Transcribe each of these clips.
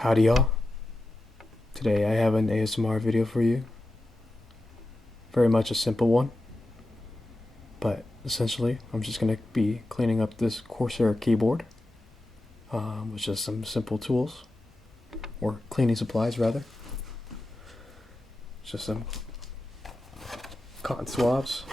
Howdy y'all. Today I have an ASMR video for you. Very much a simple one. But essentially I'm just going to be cleaning up this Corsair keyboard with just some simple tools. Or cleaning supplies rather. Just some cotton swabs.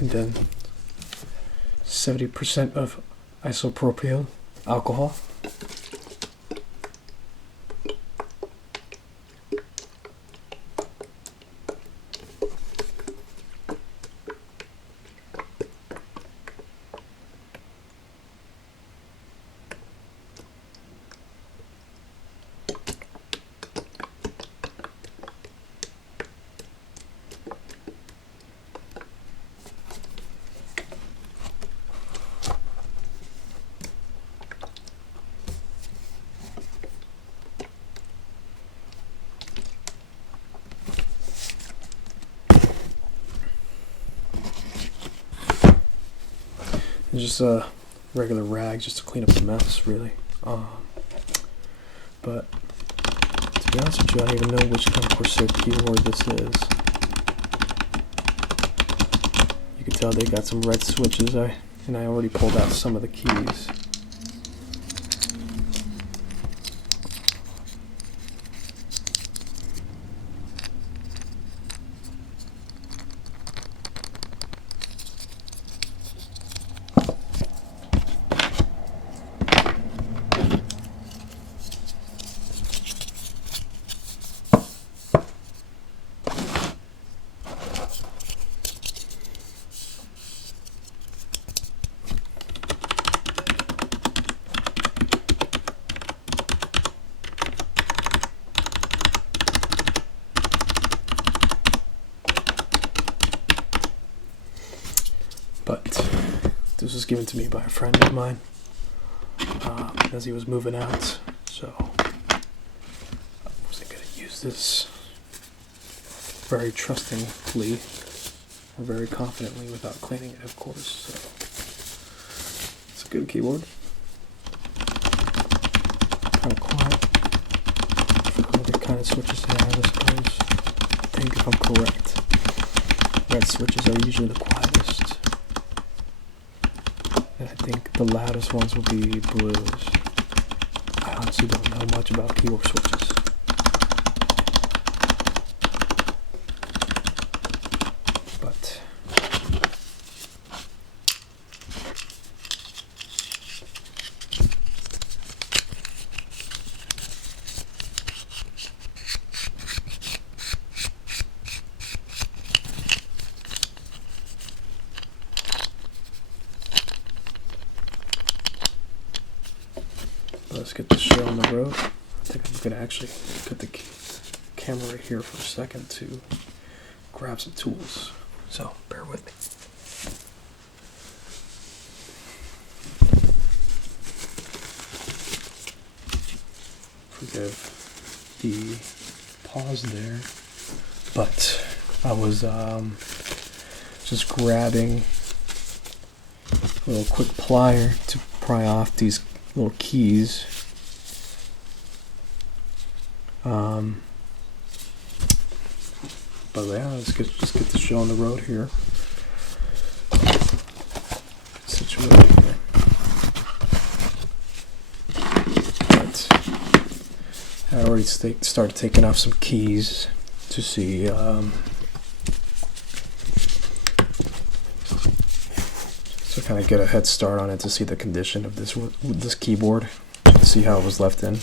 And then 70% of isopropyl alcohol. Just a regular rag just to clean up the mess, really. But to be honest with you, I don't even know which kind of Corsair keyboard this is. You can tell they got some red switches, and I already pulled out some of the keys. But this was given to me by a friend of mine as he was moving out, so I wasn't going to use this very trustingly or very confidently without cleaning it, of course. So it's a good keyboard. Kind of quiet. Other kind of switches they have, I suppose. I think if I'm correct, red switches are usually the quietest. And I think the loudest ones will be blues. I honestly don't know much about keyboard switches. But let's get this show on the road. I think I'm going to actually put the camera right here for a second to grab some tools. So, bear with me. Forgive the pause there. But I was just grabbing a little quick plier to pry off these little keys. But yeah, let's just get the show on the road here. Situated here. But I already started taking off some keys to see so kind of get a head start on it to see the condition of this keyboard, to see how it was left in.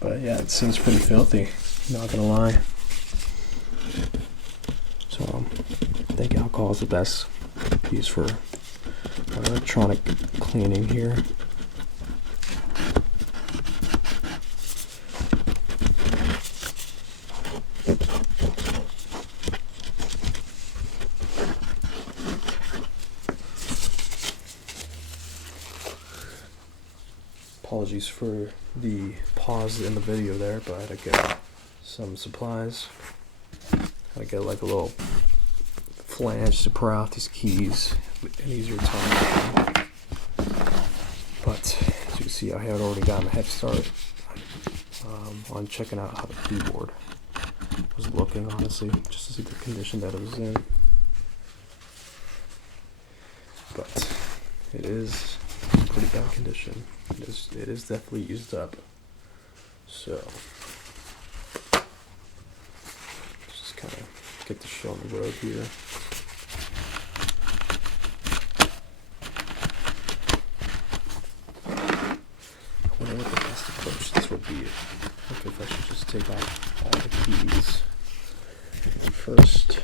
But yeah, it seems pretty filthy, not gonna lie. So I think alcohol is the best use for electronic cleaning here. Apologies for the pause in the video there, but I had to get some supplies. I had to get like a little flange to pour out these keys an easier time. But as you can see, I had already gotten a head start on checking out how the keyboard was looking, honestly, just to see the condition that it was in. But it is in pretty bad condition. It is definitely used up. So just kind of get the show on the road here. I wonder what the best approach this would be. I think if I should just take off all the keys first,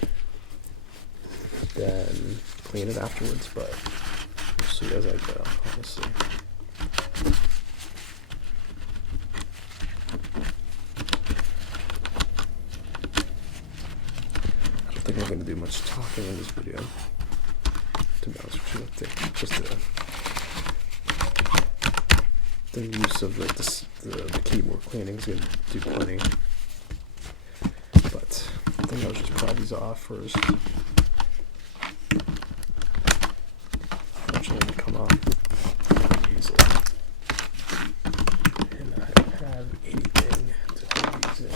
then clean it afterwards, but we'll see as I go, honestly. I don't think I'm going to do much talking in this video, to be honest with you. I think just the use of the keyboard cleaning is going to do plenty. But I think I'll just pry these off first. Fortunately, they come off easily. And I don't have anything to hold these in.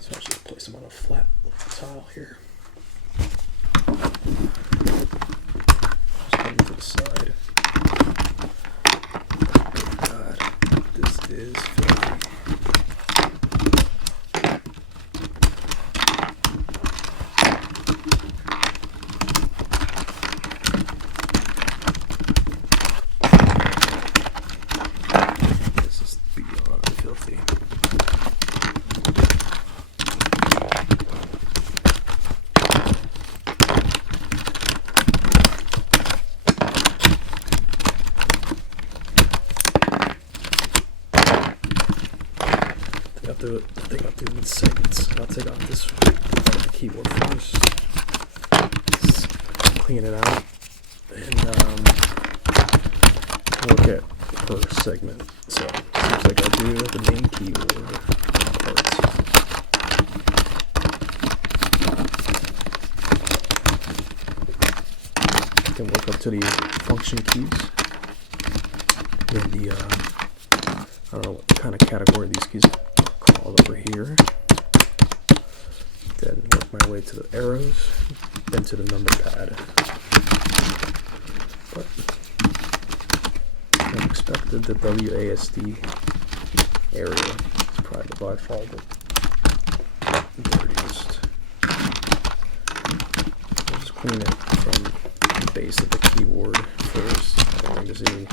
So I'll just place them on a flat tile here. Just put them to the side. Oh God, this is filthy. This is beyond filthy. I think I'll do it in segments. I'll take off this part of the keyboard first, just clean it out, and look at per segment. So seems like I'll do the main keyboard parts. I can work up to the function keys and the I don't know what kind of category these keys called over here. Then work my way to the arrows, then to the number pad. But I expected the WASD area is probably by far the dirtiest. I'll just clean it from the base of the keyboard first. I don't think there's any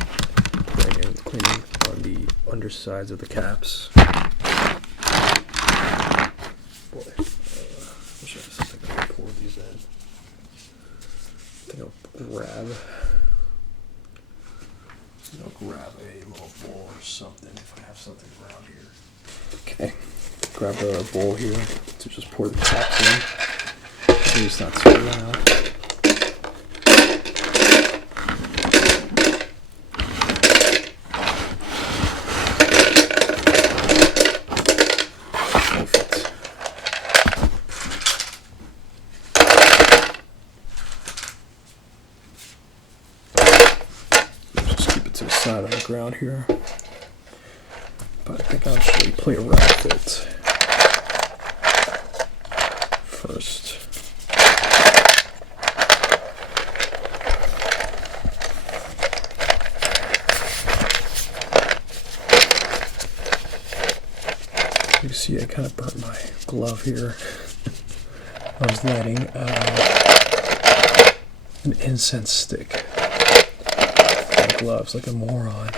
cleaning on the undersides of the caps. Boy, wish I had something I could pour these in. I think I'll grab a little bowl or something if I have something around here. Okay, grab a bowl here to just pour the caps in. Hopefully it's not too loud. Side on the ground here, but I think I'll actually play around with it first. You see I kind of burnt my glove here. I was lighting an incense stick. Gloves like a moron.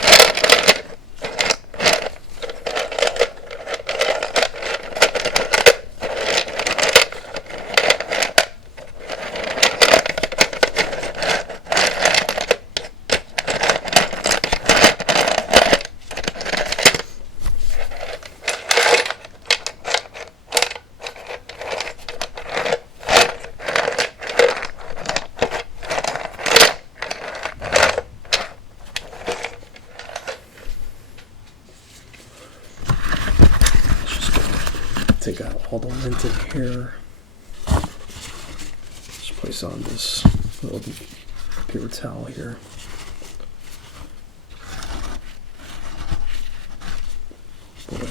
take out all the lint in here. Just place on this little paper towel here. Boy.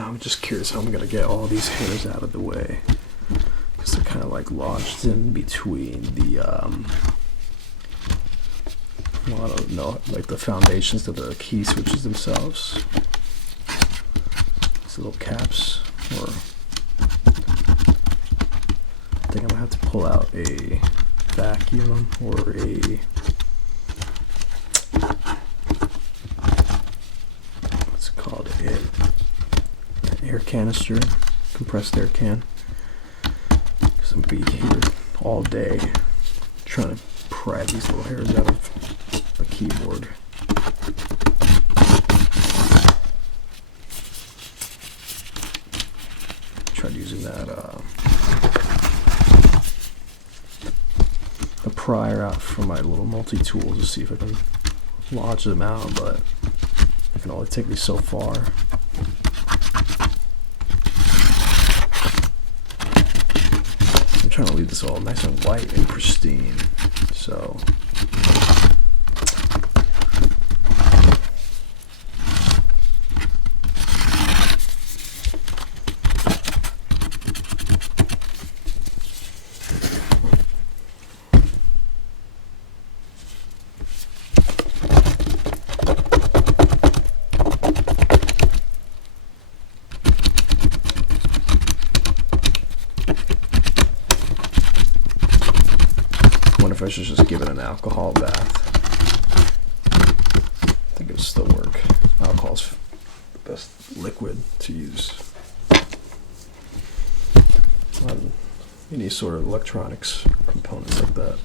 Now I'm just curious how I'm gonna get all these hairs out of the way, because they're kind of like lodged in between the well, I don't know, like the foundations to the key switches themselves. These little caps, or I think I'm gonna have to pull out a vacuum or a what's it called, an air canister, compressed air can, because I'm gonna be here all day trying to pry these little hairs out of a keyboard. Tried using that a prior out from my little multi-tool to see if I can lodge them out, but I can only take me so far. I'm trying to leave this all nice and white and pristine, so I should just give it an alcohol bath. I think it would still work. Alcohol's the best liquid to use on any sort of electronics components like that.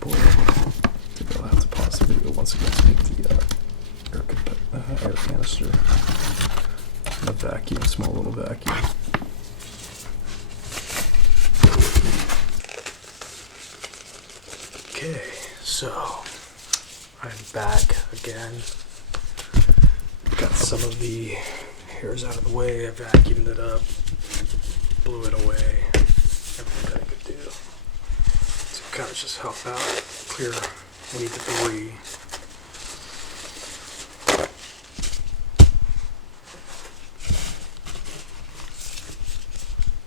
Boy, I think I'll have to pause the video once again to get the air canister and a vacuum, small little vacuum. Okay, so I'm back again. Got some of the hairs out of the way. I vacuumed it up, blew it away. Everything that I could do. Kind of just help out, clear any debris.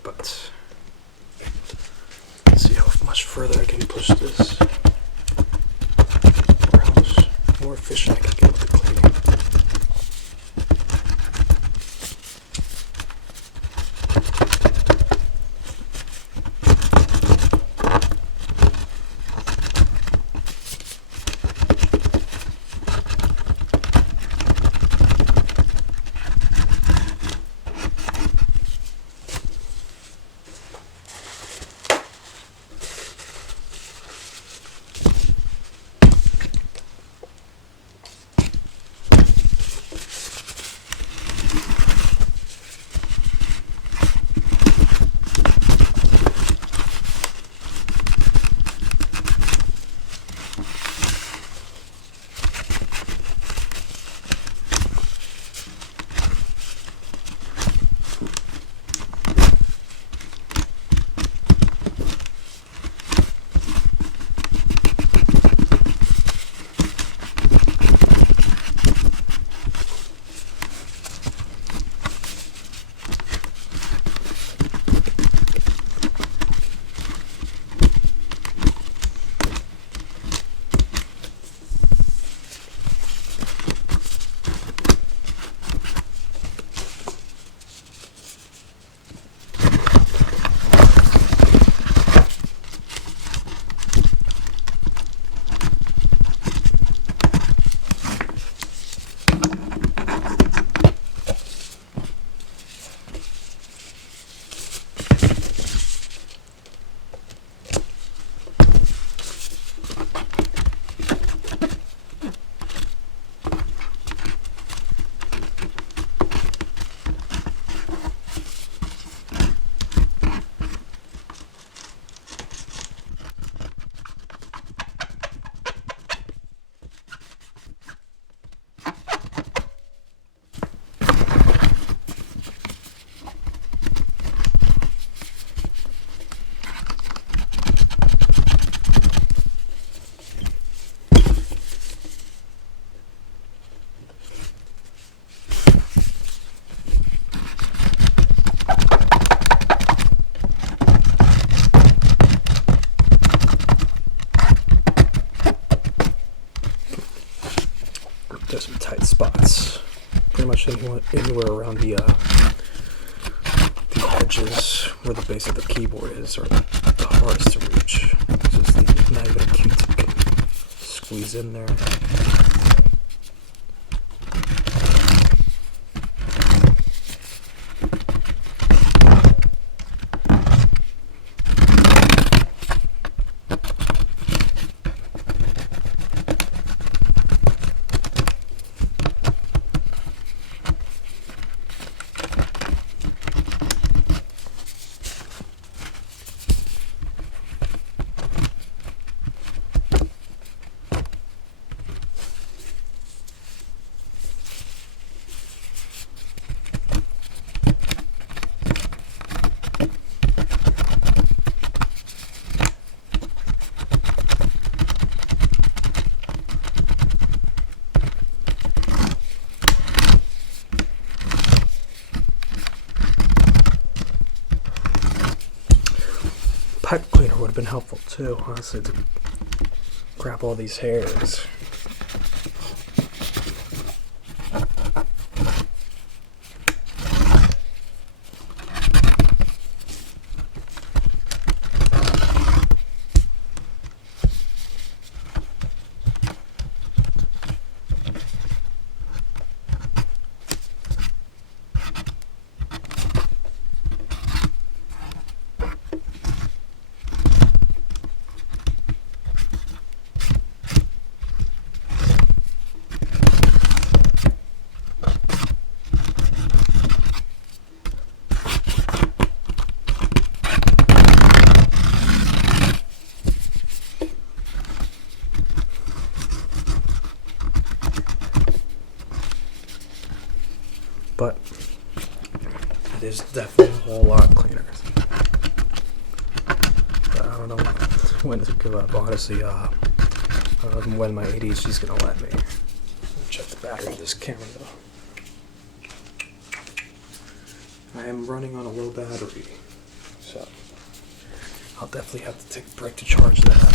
But let's see how much further I can push this, or how much more efficient I can get with the cleaning. spots. Pretty much anywhere around the edges where the base of the keyboard is, or the hardest to reach. Just the magnetic Q-tip can squeeze in there. Pipe cleaner would have been helpful too, honestly, to grab all these hairs. But it is definitely a whole lot cleaner. But I don't know when to give up, honestly. I don't know when my ADHD's gonna let me. Check the battery of this camera though. I am running on a low battery, so I'll definitely have to take a break to charge that.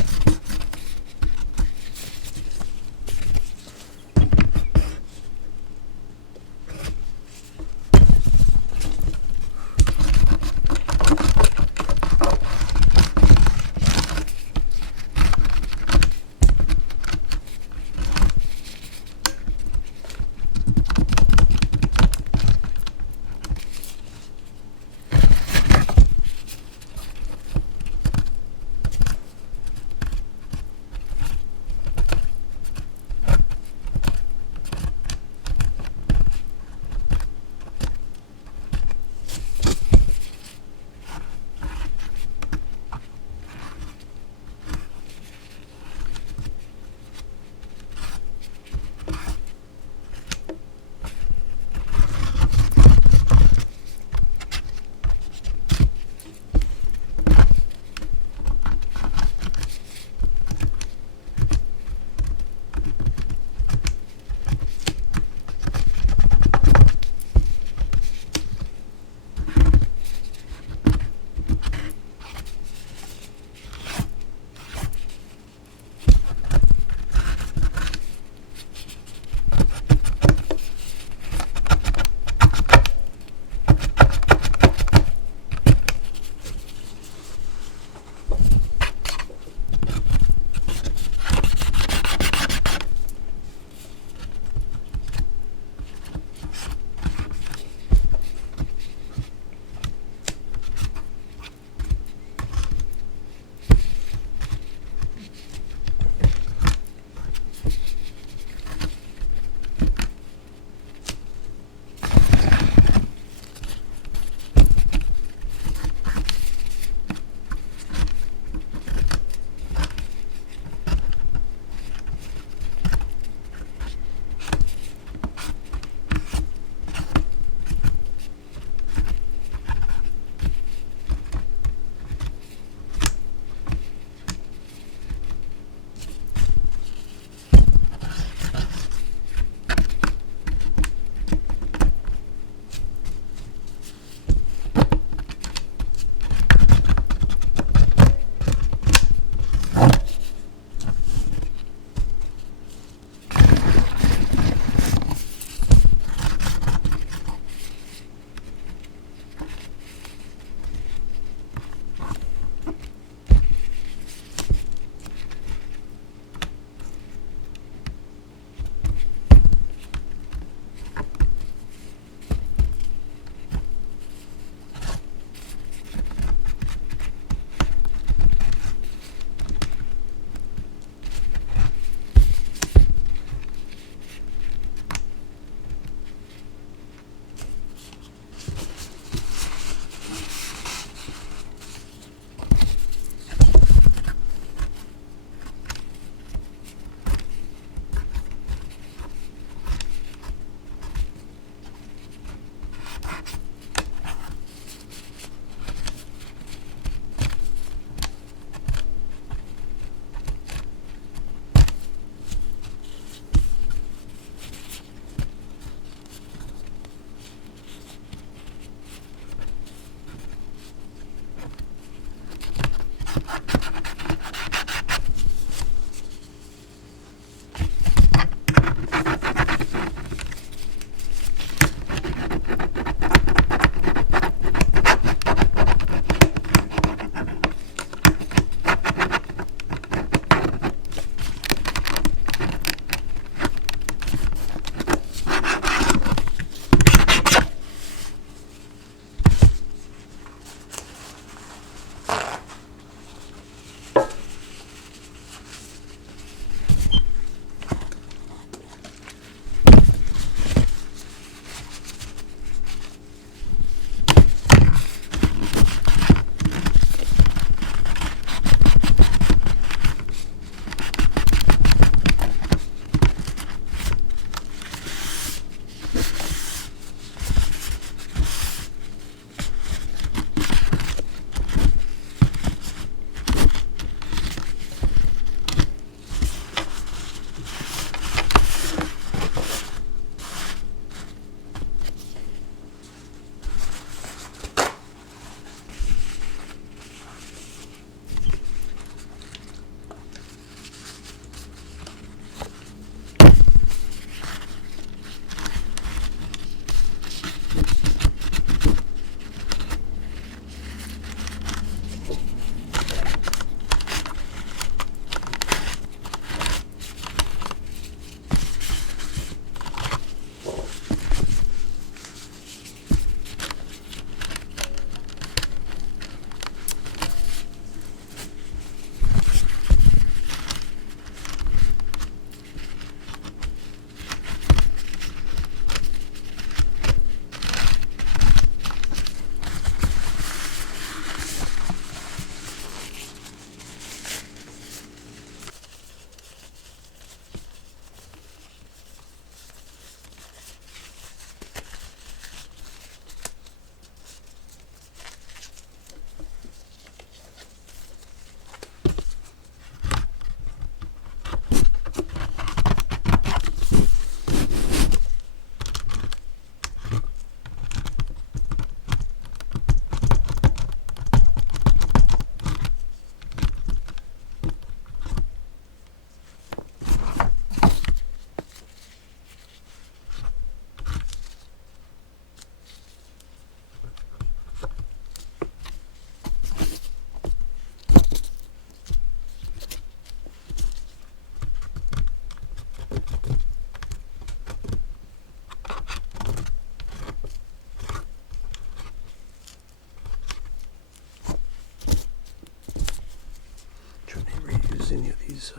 any of these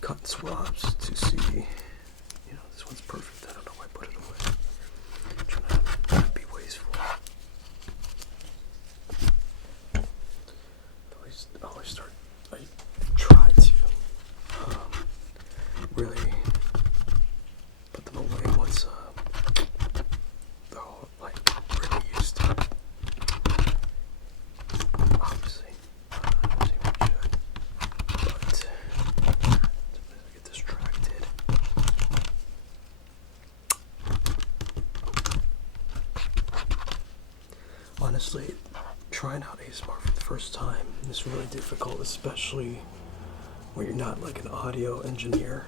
cotton swabs to see, this one's perfect. I don't know why I put it away. I'm trying to not be wasteful. I try to really put them away once they're all really used to it. Obviously, I should, but sometimes I get distracted. Honestly, trying out ASMR for the first time is really difficult, especially when you're not like an audio engineer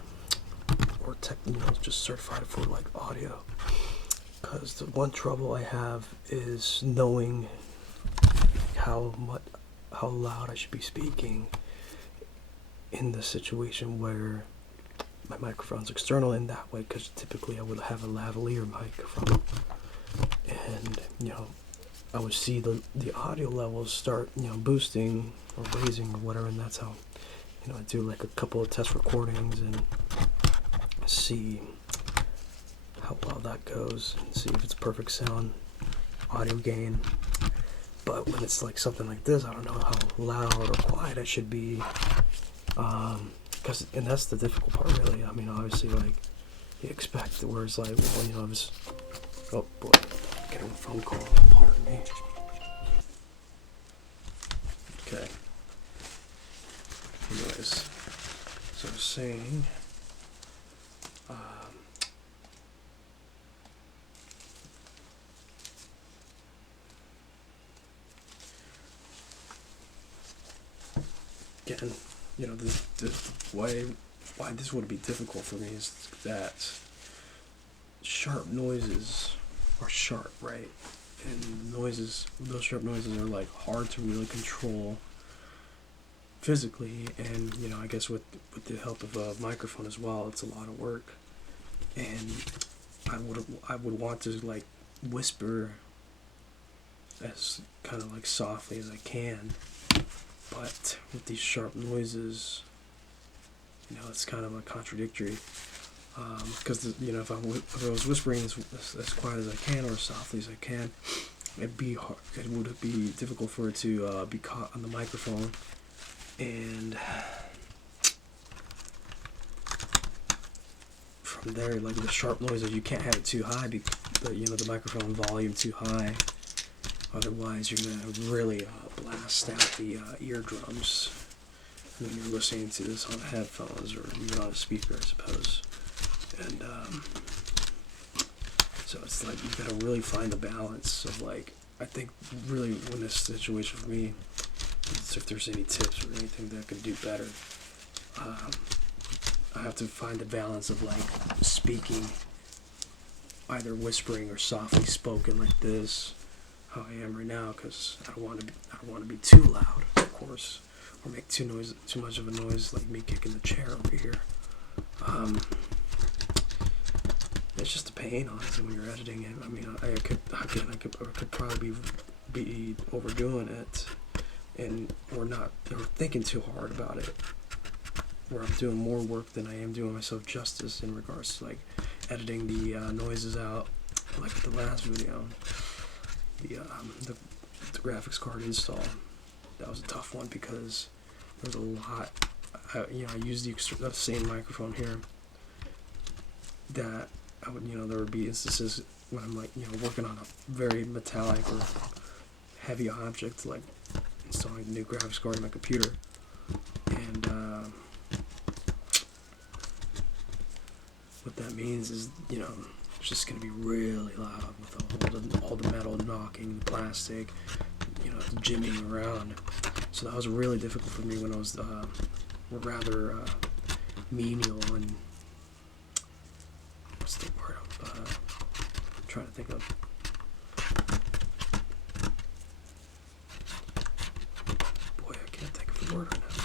or just certified for like audio. Because the one trouble I have is knowing how loud I should be speaking in the situation where my microphone's external in that way, because typically I would have a lavalier microphone, and I would see the audio levels start boosting or raising or whatever, and that's how I do like a couple of test recordings and see how well that goes and see if it's perfect sound audio gain. But when it's like something like this, I don't know how loud or quiet I should be, and that's the difficult part, really. I mean, obviously, like, you expect the words like, well, oh boy, getting a phone call, pardon me. Okay. Anyways, so I was saying, again, the why this would be difficult for me is that sharp noises are sharp, right? And those sharp noises are like hard to really control physically, and I guess with the help of a microphone as well, it's a lot of work. And I would want to like whisper as kind of like softly as I can, but with these sharp noises, it's kind of a contradictory. Because if I was whispering as quiet as I can or as softly as I can, it'd be hard. It would be difficult for it to be caught on the microphone, and from there, like the sharp noises, you can't have it too high, the microphone volume too high. Otherwise, you're gonna really blast out the eardrums when you're listening to this on headphones or even on a speaker, I suppose. And so it's like you gotta really find the balance of like, I think really when this situation for me, if there's any tips or anything that I could do better, I have to find the balance of like speaking, either whispering or softly spoken like this, how I am right now, because I don't want to be too loud, of course, or make too much of a noise, like me kicking the chair over here. It's just a pain, honestly, when you're editing it. I mean, I could probably be overdoing it, or thinking too hard about it, where I'm doing more work than I am doing myself justice in regards to like editing the noises out. Like the last video, the graphics card install, that was a tough one because there's a lot. I used the same microphone here. That I would, there would be instances when I'm like, working on a very metallic or heavy object, like installing a new graphics card in my computer, and what that means is, it's just going to be really loud with all the metal knocking, the plastic, jimmying around. So that was really difficult for me when I was rather menial and what's the word I'm trying to think of. Boy, I can't think of the word right now.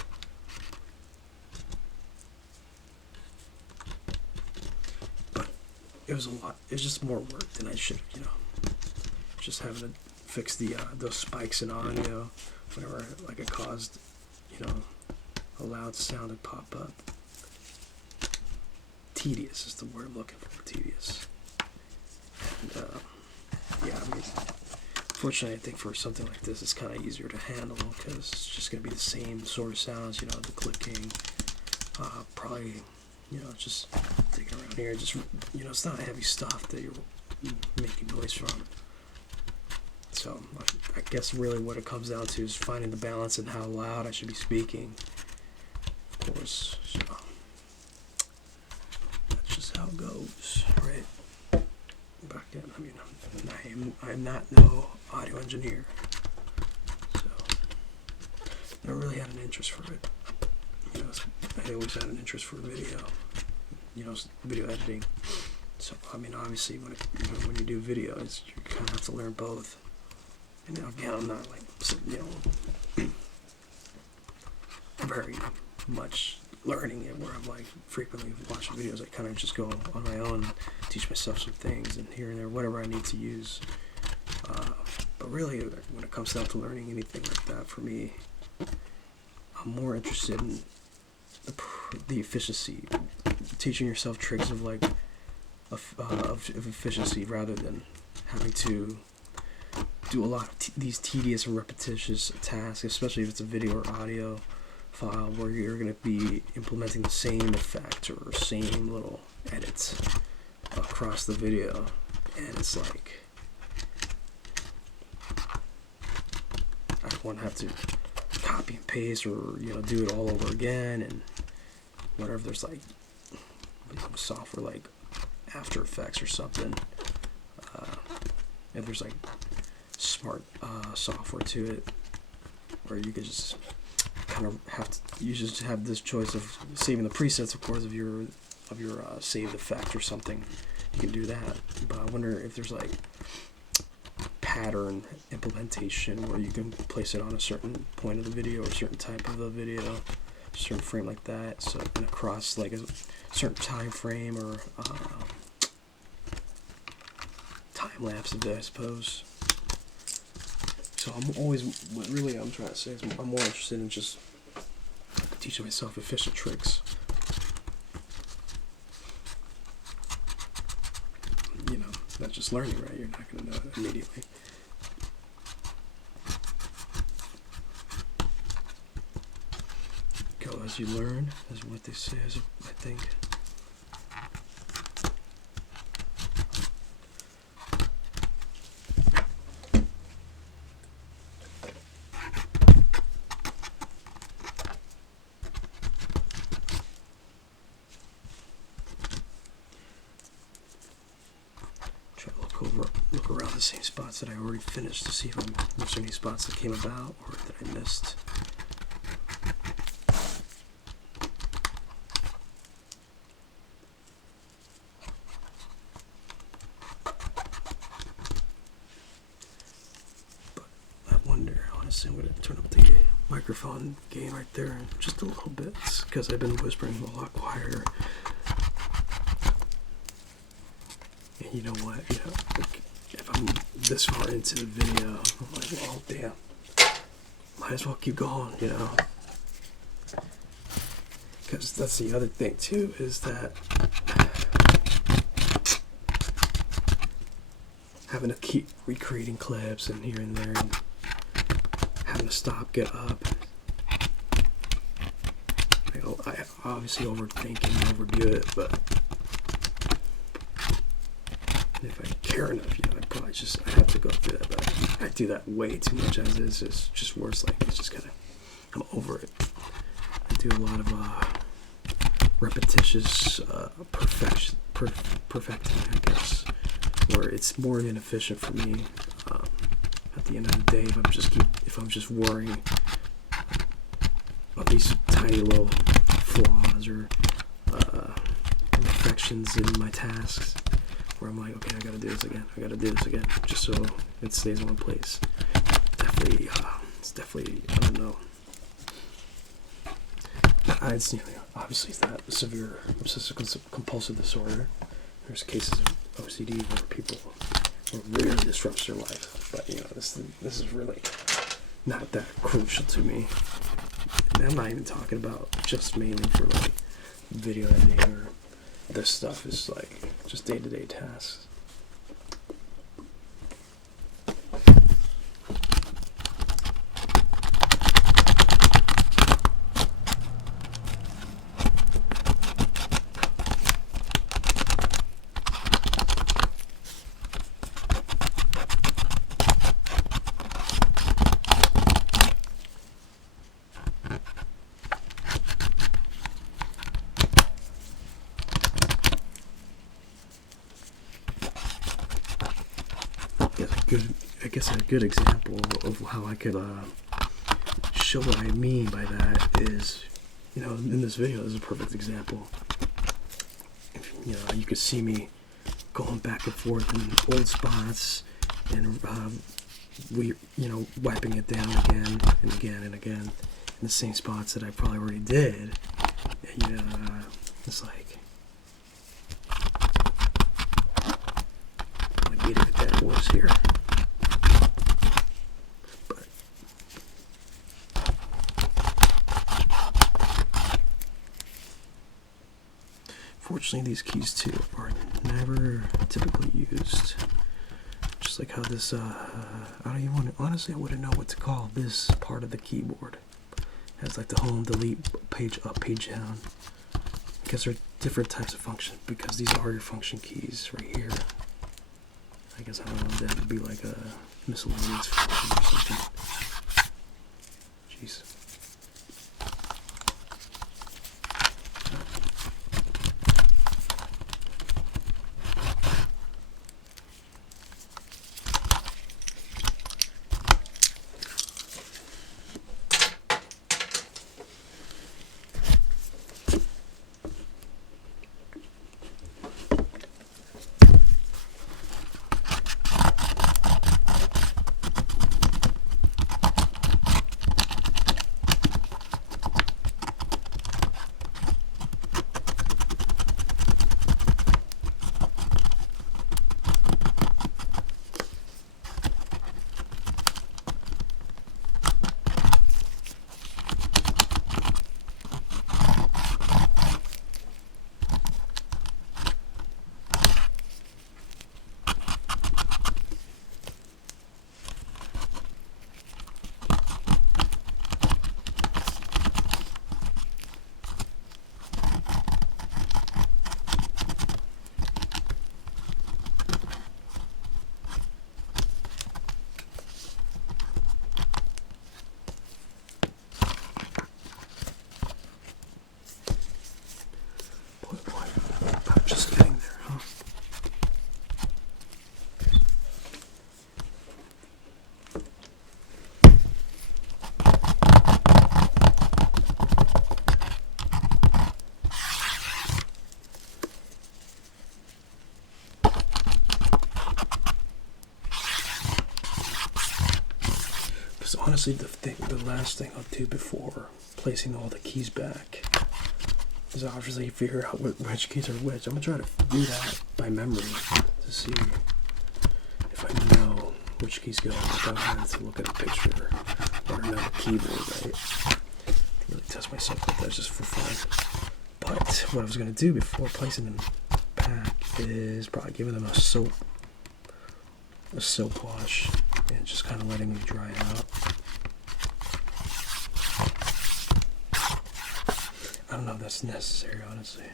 But it was a lot. It was just more work than I should have, just having to fix those spikes in audio whenever like it caused you know, a loud sound would pop up. Tedious is the word I'm looking for, tedious. And, yeah, I mean, fortunately, I think for something like this, it's kind of easier to handle because it's just going to be the same sort of sounds, you know, the clicking, probably, you know, just digging around here, just, you know, it's not heavy stuff that you're making noise from. So I guess really what it comes down to is finding the balance and how loud I should be speaking, of course. So that's just how it goes, right? Back then, I mean, I'm not no audio engineer, so I really had an interest for it. You know, I always had an interest for video, you know, video editing. So I mean, obviously, when you do video, you kind of have to learn both. And again, I'm not like, you know, very much learning it where I'm like frequently watching videos. I kind of just go on my own, teach myself some things and here and there, whatever I need to use. But really, when it comes down to learning anything like that, for me, I'm more interested in the efficiency, teaching yourself tricks of like of efficiency rather than having to do a lot of these tedious and repetitious tasks, especially if it's a video or audio file where you're going to be implementing the same effect or same little edits across the video, and it's like I don't want to have to copy and paste or, you know, do it all over again and whatever. There's like software like After Effects or something, and there's like smart software to it where you could just kind of you just have this choice of saving the presets, of course, of your saved effect or something. You can do that, but I wonder if there's like pattern implementation where you can place it on a certain point of the video or a certain type of the video, a certain frame like that, so and across like a certain time frame or time lapse of it, I suppose. So what really I'm trying to say is I'm more interested in just teaching myself efficient tricks. You know, not just learning, right? You're not going to know it immediately. Go as you learn, is what they say, I think. Look around the same spots that I already finished to see if there's any spots that came about or that I missed. But I wonder, honestly, I'm going to turn up the microphone gain right there just a little bit because I've been whispering a lot quieter. And you know what? You know, like, if I'm this far into the video, I'm like, well, damn, might as well keep going, you know? Because that's the other thing, too, is that having to keep recreating clips and here and there and having to stop, get up. I obviously overthink and overdo it, but if I care enough, you know, I have to go through that, but I do that way too much as is. It's just worse, like, it's just kind of, I'm over it. I do a lot of repetitious perfecting, I guess, where it's more inefficient for me. At the end of the day, if I'm just worrying about these tiny little flaws or imperfections in my tasks, where I'm like, okay, I gotta do this again, just so it stays in one place. It's definitely, I don't know. It's, you know, obviously it's not severe obsessive compulsive disorder. There's cases of OCD where people really disrupts their life, but you know, this is really not that crucial to me. I'm not even talking about just mainly for like video editing or this stuff. Is like just day-to-day tasks. I guess a good example of how I could show what I mean by that is, you know, in this video, this is a perfect example. You know, you could see me going back and forth in old spots and wiping it down again and again and again in the same spots that I probably already did. And it's like getting a dead horse here. But fortunately, these keys too are never typically used. Just like how this, I don't even want to, honestly, I wouldn't know what to call this part of the keyboard. It has like the home, delete, page up, page down. Because there are different types of functions, because these are your function keys right here. I guess I don't know, that would be like a miscellaneous function or something. Jeez. Just getting there, huh? Because honestly, the last thing I'll do before placing all the keys back is obviously figure out which keys are which. I'm going to try to do that by memory to see if I know which keys go without having to look at a picture or know the keyboard, right? Really test myself with that just for fun. But what I was going to do before placing them back is probably giving them a soap wash and just kind of letting them dry out. I don't know if that's necessary, honestly.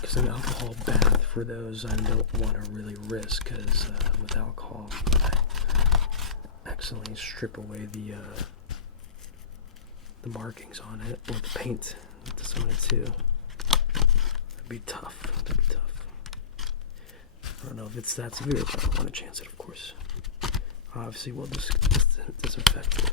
Because an alcohol bath, for those I don't want to really risk, because with alcohol, I accidentally strip away the markings on it, or the paint to some of it too. That'd be tough. I don't know if it's that severe, but I don't want to chance it, of course. Obviously, we'll just disinfect it.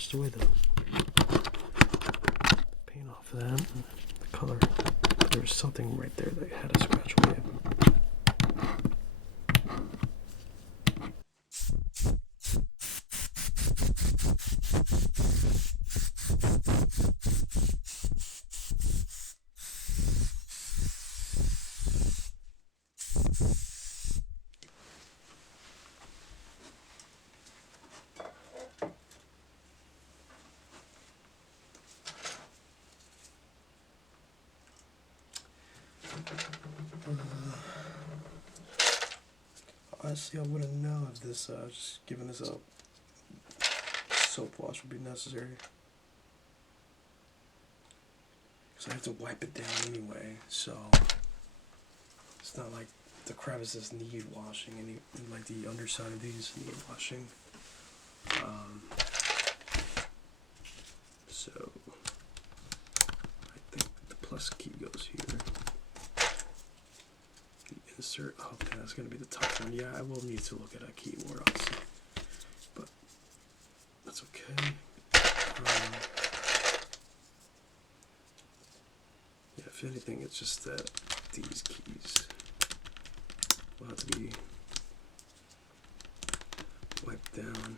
scratched away though. Paint off of that. The color. There was something right there that had to scratch away. Honestly, I wouldn't know if this, just giving this a soap wash would be necessary. Because I have to wipe it down anyway, so it's not like the crevices need washing, and like the underside of these need washing. So I think the plus key goes here. Insert. Oh, okay, that's going to be the top one. Yeah, I will need to look at a keyboard, obviously, but that's okay. Yeah, if anything, it's just that these keys will have to be wiped down.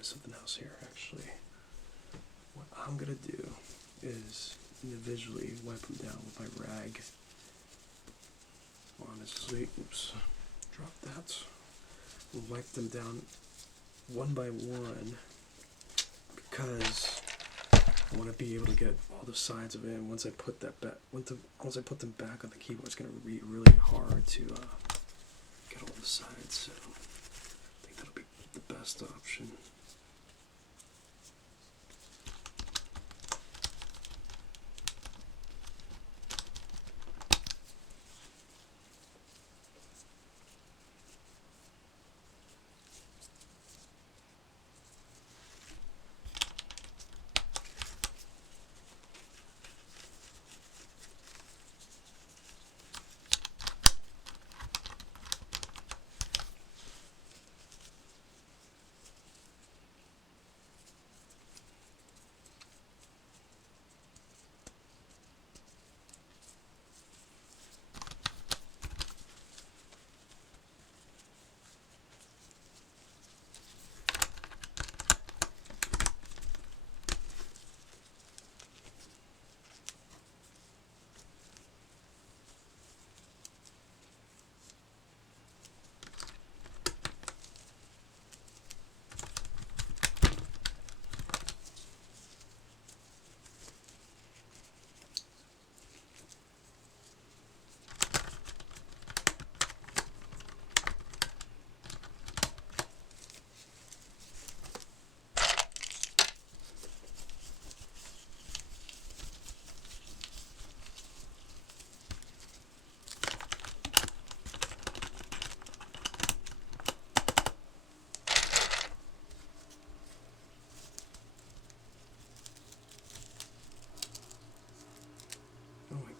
Something else here, actually. What I'm gonna do is individually wipe them down with my rag. Honestly, oops, drop that. We'll wipe them down one by one because I want to be able to get all the sides of it. And once I put that back, once I put them back on the keyboard, it's gonna be really hard to get all the sides. So I think that'll be the best option.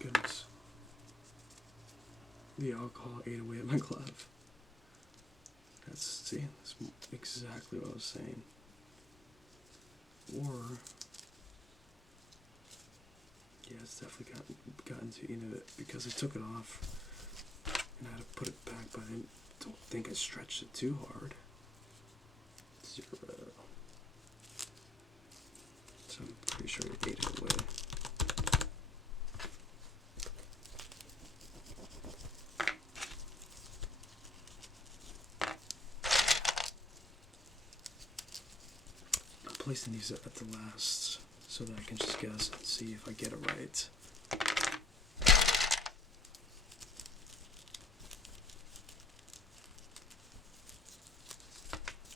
Goodness. The alcohol ate away at my glove. That's exactly what I was saying. Or, yeah, it's definitely gotten to eat it because I took it off and I had to put it back, but I don't think I stretched it too hard. 0. So I'm pretty sure it ate it away. Placing these at the last so that I can just guess and see if I get it right.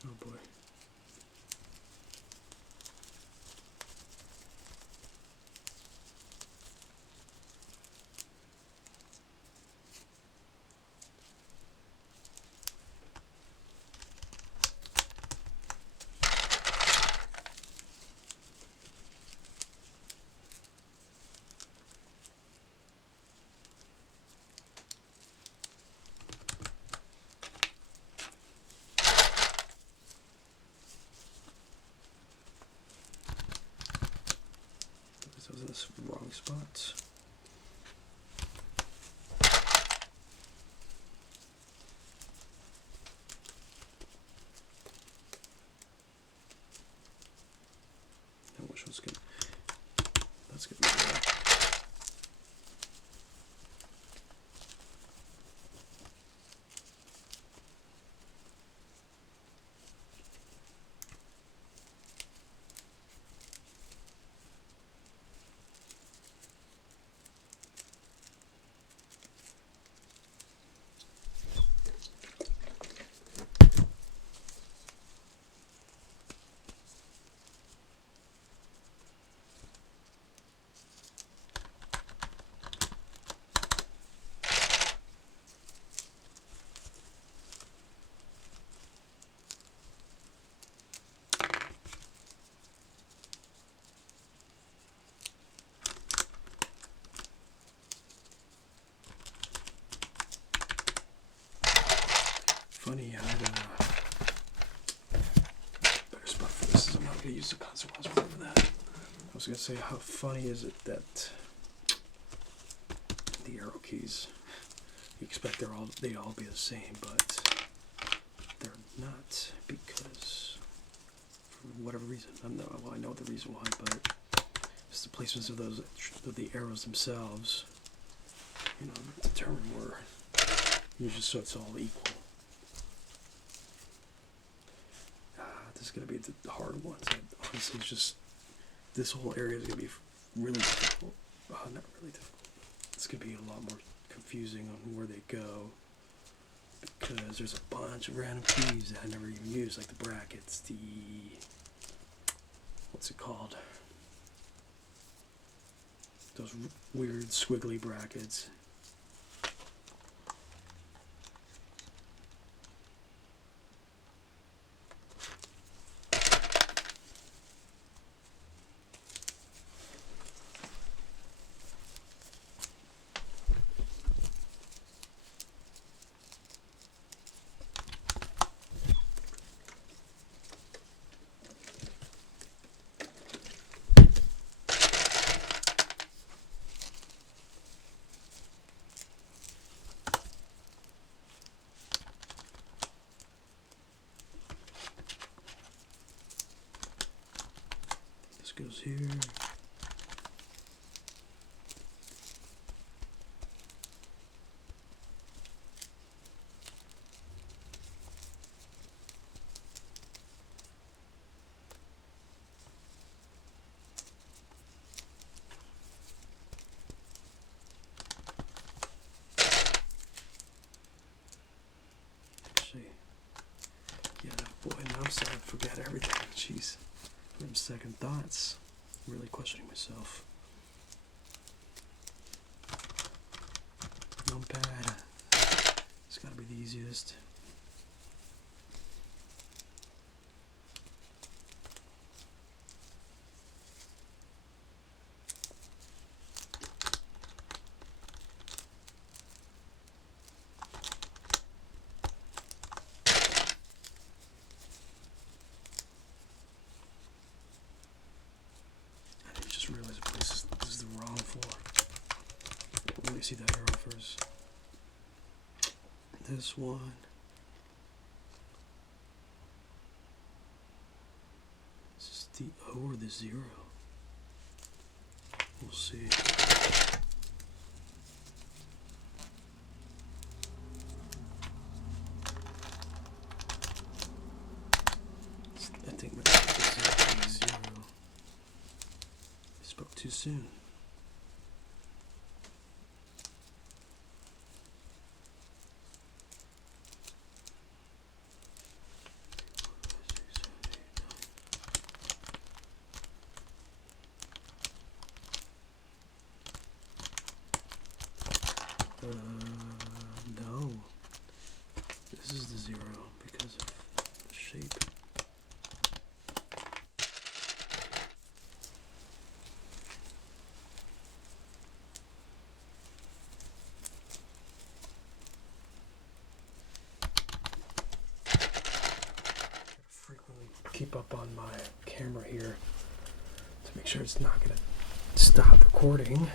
Oh boy. I was in this wrong spot. Which one's good? That's good. Funny, I had a better spot for this. I'm not going to use the consequence for that. I was going to say, how funny is it that the arrow keys, you expect they all be the same, but they're not, because for whatever reason, I know the reason why, but it's the placements of the arrows themselves, determine where usually, so it's all equal. This is going to be the hard ones. Honestly, it's just, this whole area is going to be really difficult. Not really difficult. It's going to be a lot more confusing on where they go, because there's a bunch of random keys that I never even used, like the brackets, what's it called? Those weird squiggly brackets. Goes here. Actually, yeah, boy, now I'm starting to forget everything. Jeez. From second thoughts, really questioning myself. Numpad, it's gotta be the easiest. Realize this is the wrong floor. Let me see that arrow first. This one. Is this the O or the 0? We'll see. I think this is the 0. soon. No. This is the 0 because of the shape. Frequently keep up on my camera here to make sure it's not going to stop recording.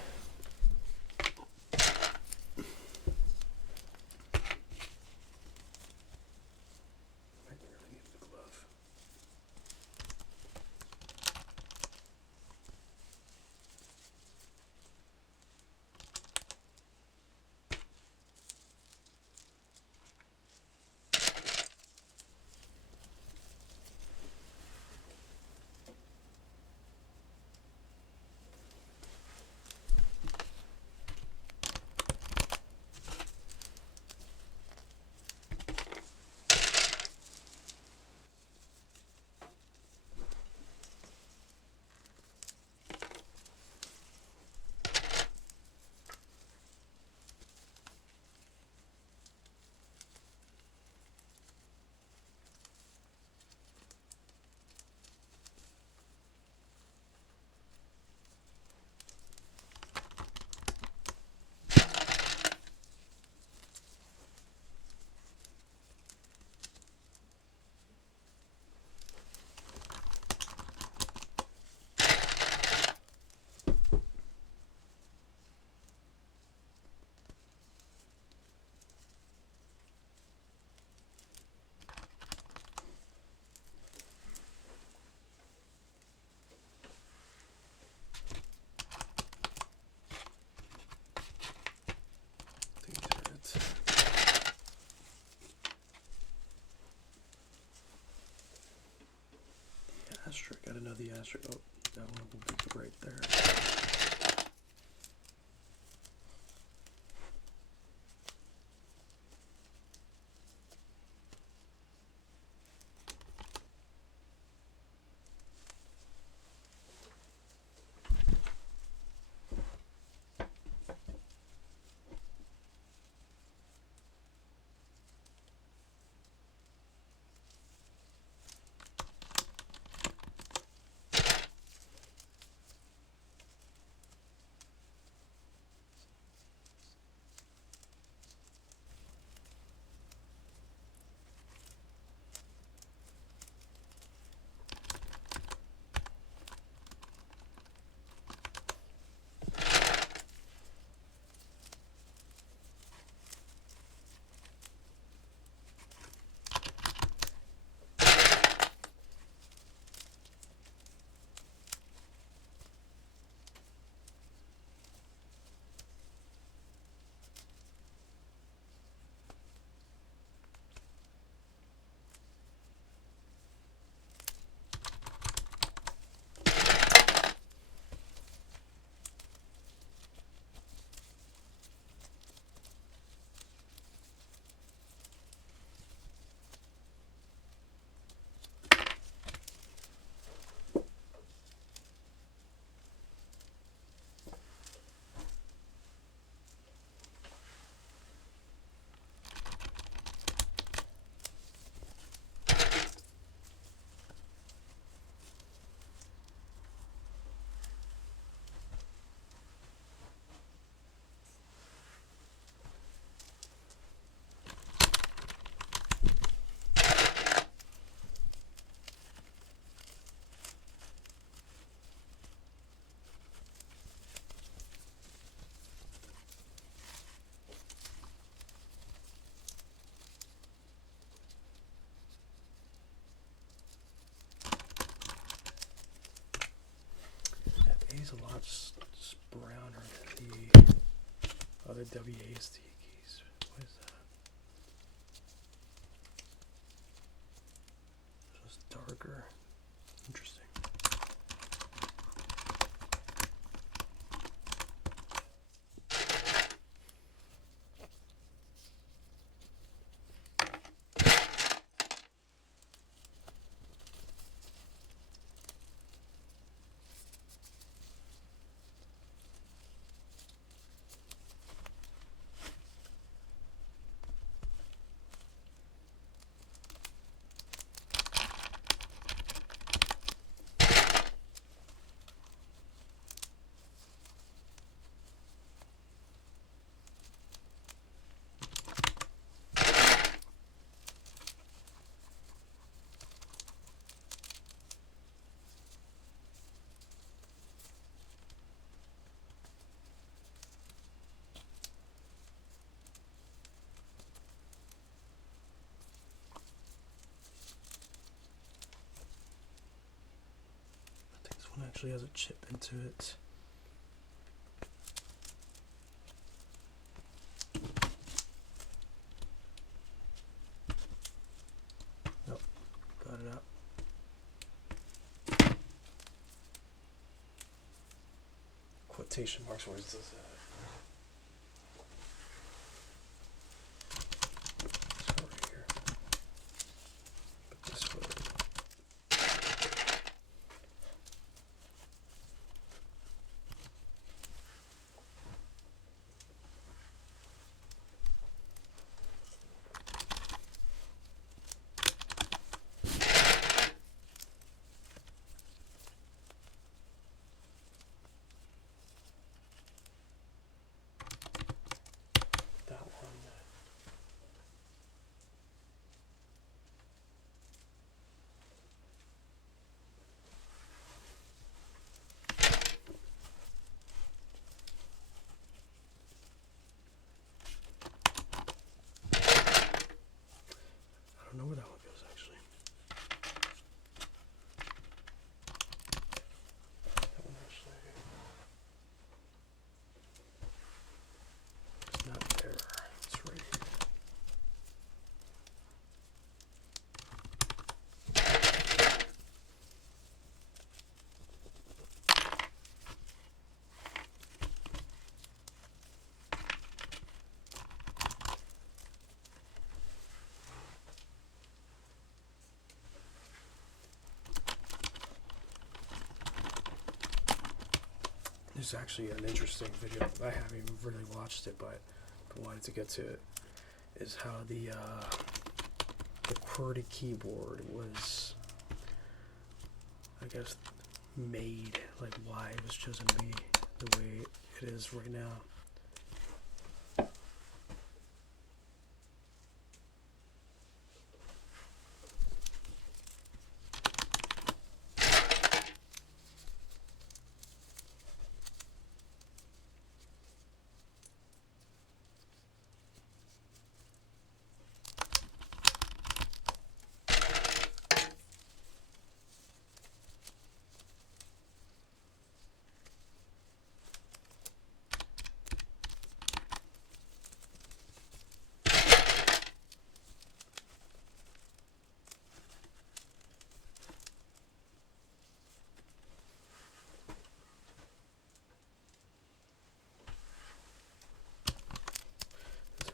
Asterisk, gotta know the asterisk. Oh, that one will be right there. He's a lot browner than the other WASD keys. What is that? Just darker. Interesting. actually has a chip into it. Nope, got it out. Quotation marks, where does this at? It's over here. But this way. That one. I don't know where that one goes actually. That one actually. It's not there. It's right here. There's actually an interesting video. I haven't even really watched it, but I wanted to get to it. Is how the QWERTY keyboard was, I guess, made. Like why it was chosen to be the way it is right now.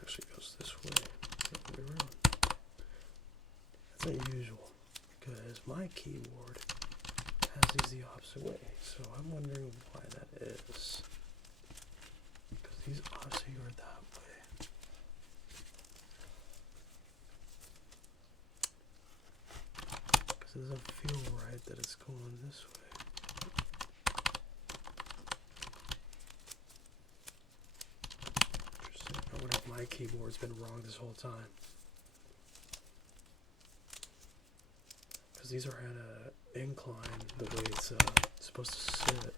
Actually goes this way, the other way around. That's unusual because my keyboard has these the opposite way, so I'm wondering why that is. Because these obviously are that way. Because it doesn't feel right that it's going this way. I wonder if my keyboard's been wrong this whole time. Because these are at an incline the way it's supposed to sit.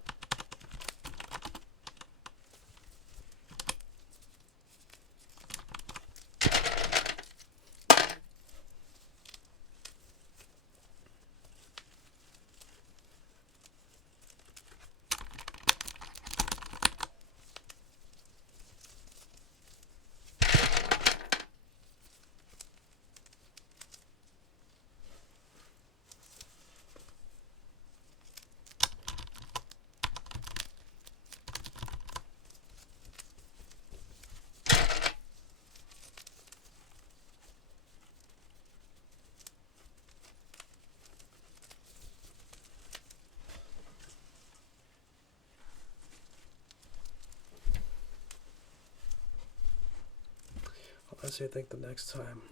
Honestly, I think the next time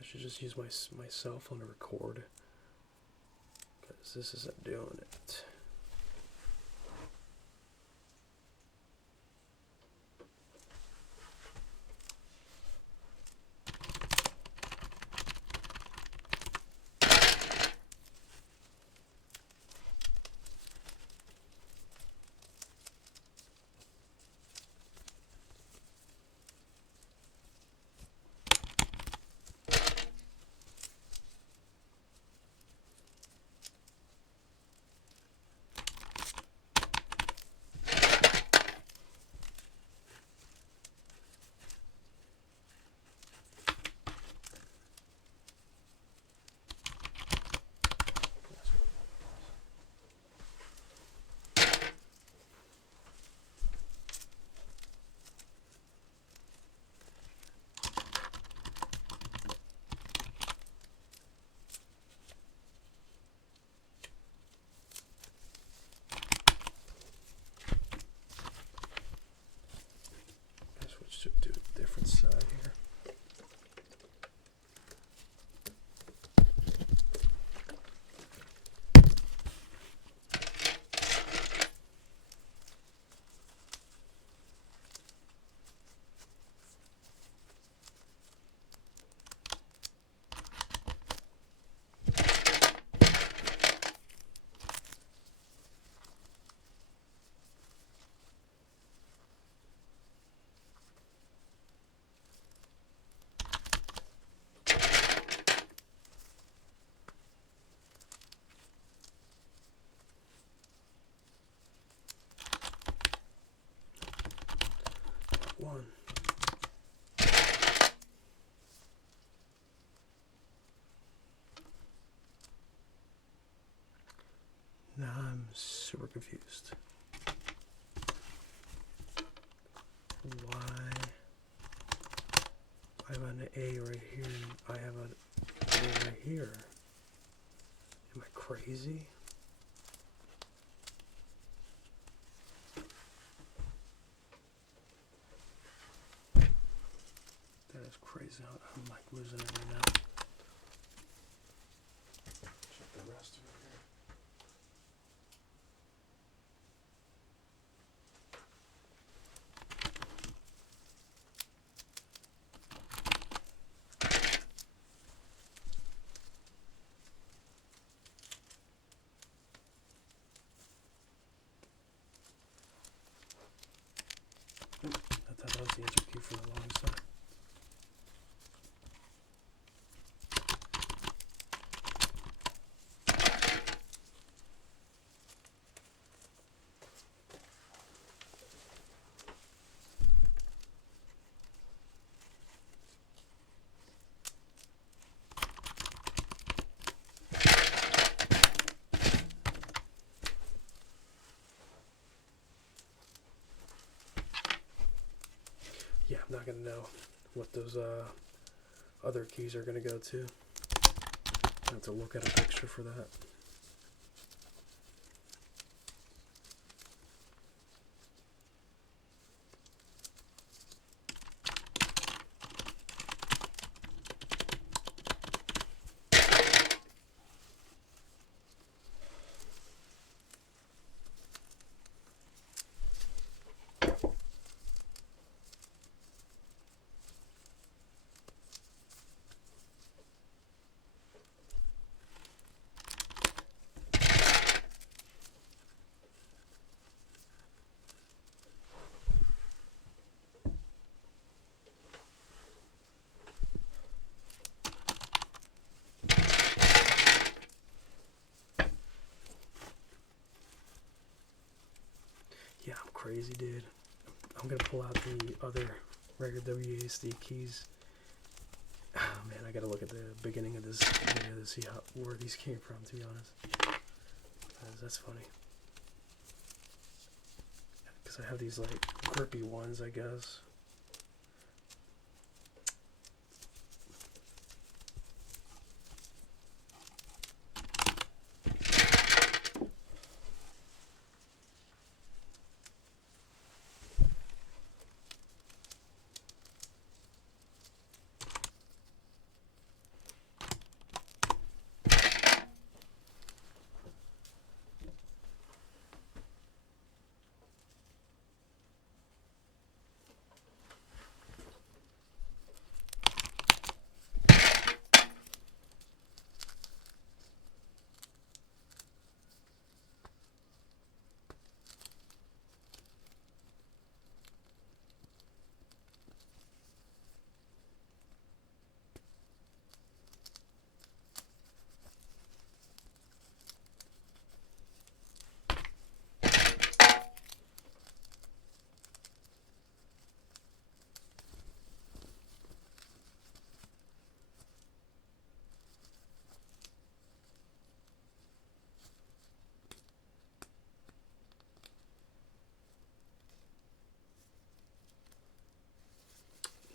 I should just use my cell phone to record, because this isn't doing it. confused. Why I have an A right here and I have an A right here? Am I crazy? That is crazy. I'm like losing it right now. Check the rest over here. I thought that was the enter key for the long side. Yeah, I'm not going to know what those other keys are going to go to. I have to look at a picture for that. Yeah, I'm crazy, dude. I'm gonna pull out the other regular WASD keys. Oh, man, I gotta look at the beginning of this video to see where these came from, to be honest. That's funny. Because I have these, like, grippy ones, I guess.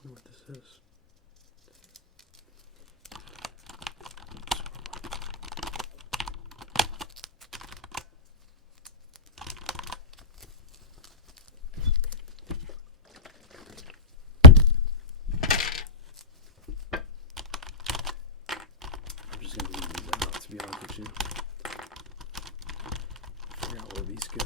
I wonder what this is. I'm just gonna leave these out, to be honest with you. Figure out where these go.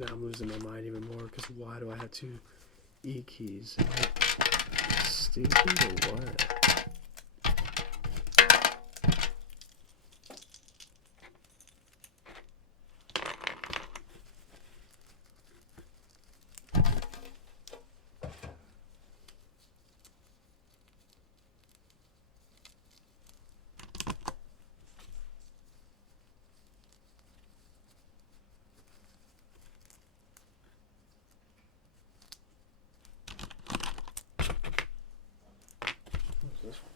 Now I'm losing my mind even more because why do I have two E keys? Am I stupid or what? What's this one?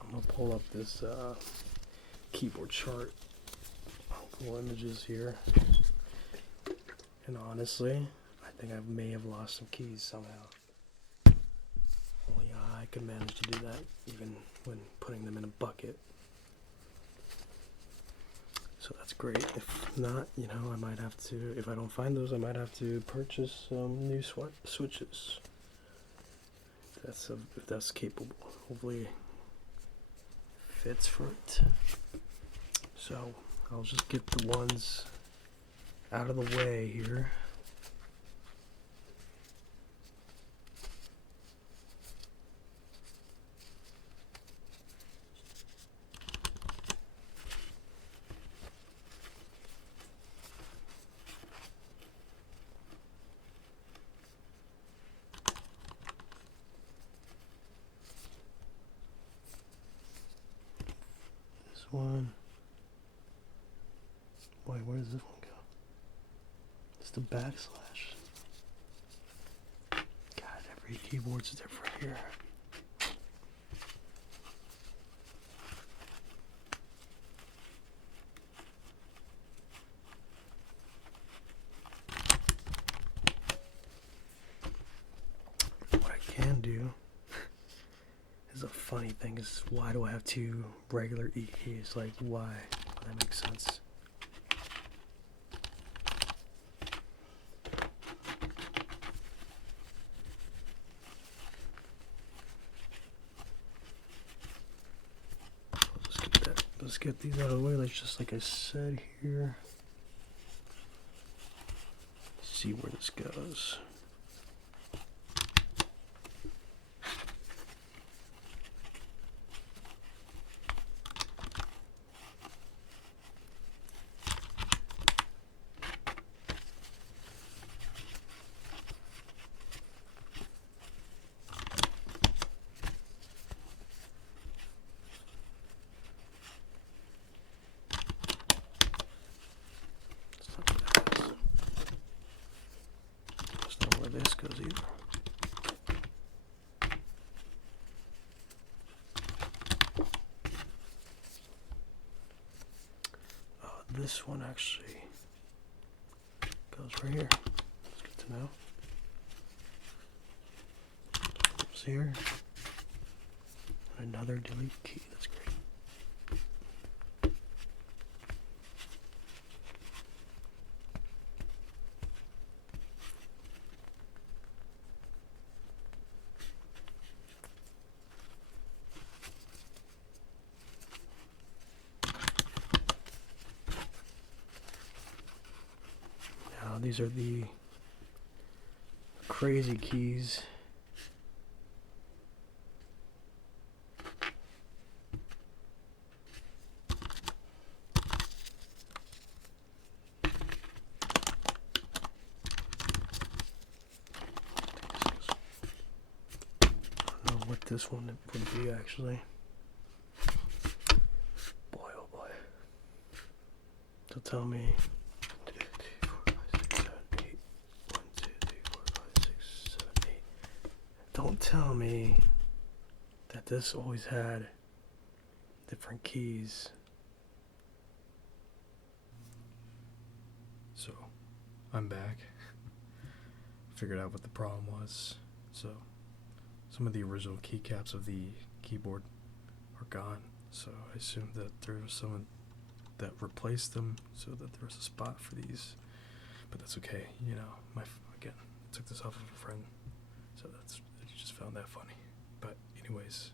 I'm gonna pull up this keyboard chart. Cool images here. And honestly, I think I may have lost some keys somehow. Only I could manage to do that even when putting them in a bucket. So that's great. If not, you know, I might have to, if I don't find those, I might have to purchase some new switches. If that's capable. Hopefully fits for it. So I'll just get the ones out of the way here. This one. Wait, where does this one go? It's the backslash. God, every keyboard's different here. What I can do is a funny thing is why do I have two regular E keys? Like why? That makes sense. Let's get these out of the way, like just like I said here. See where this goes. This goes either. This one actually goes right here. That's good to know. Goes here. And another delete key. That's great. These are the crazy keys. I don't know what this one would be actually. Boy, oh boy. So tell me. Don't tell me that this always had different keys. So, I'm back. Figured out what the problem was. So some of the original keycaps of the keyboard are gone. So I assume that there was someone that replaced them so that there was a spot for these. But that's okay, you know. Again, I took this off of a friend, so I just found that funny. But anyways,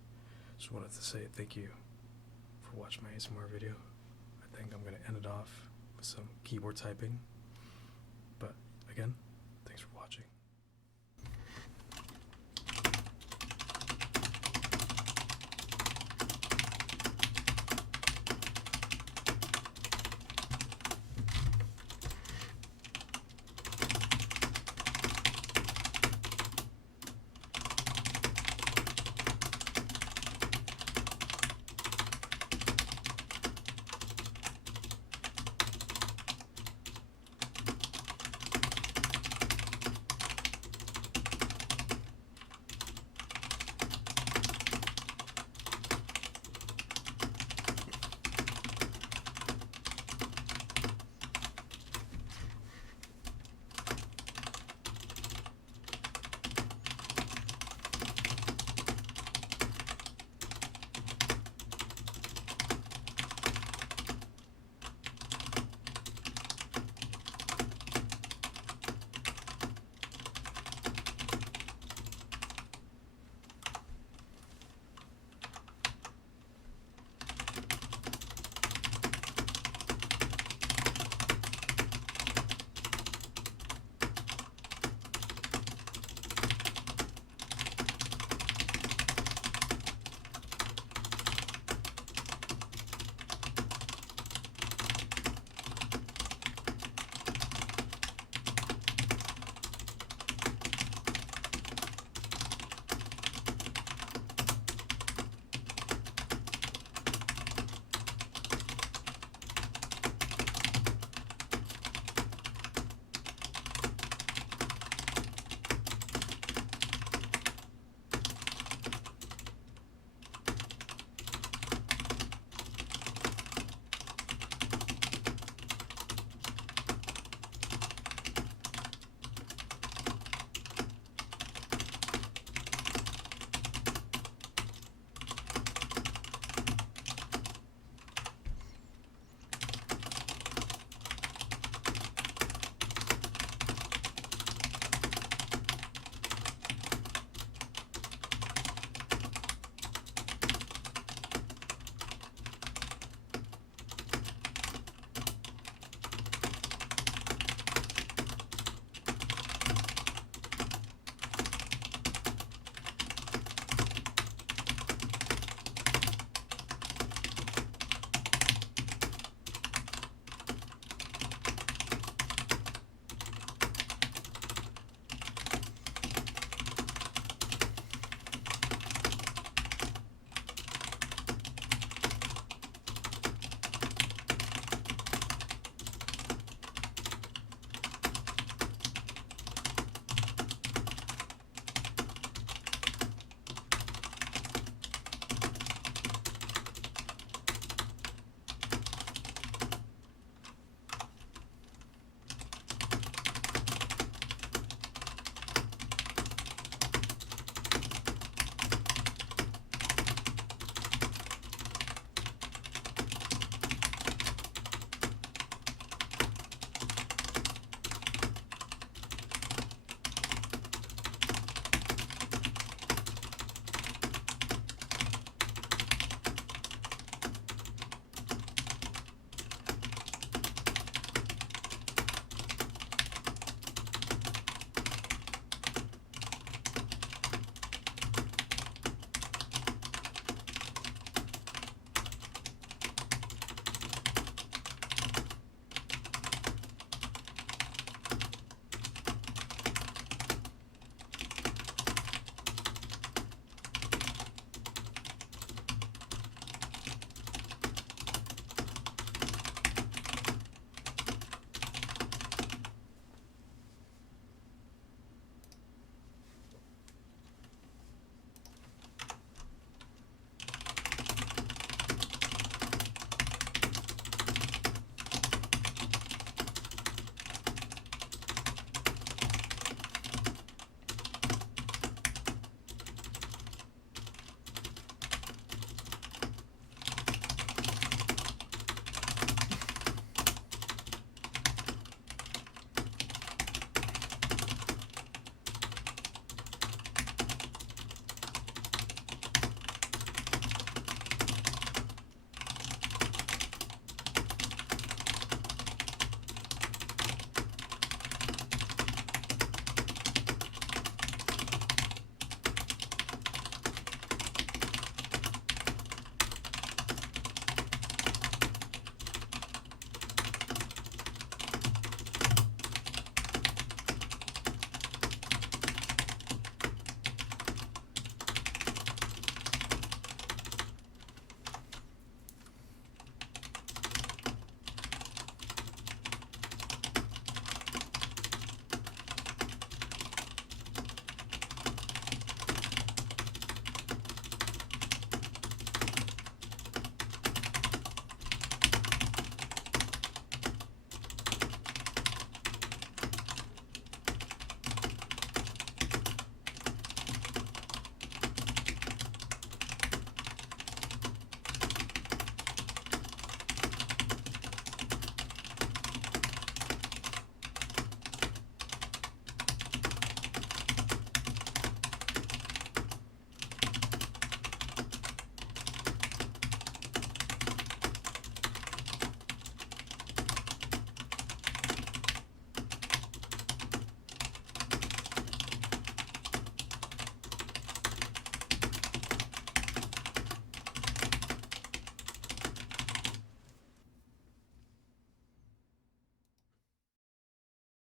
just wanted to say thank you for watching my ASMR video. I think I'm gonna end it off with some keyboard typing. But again,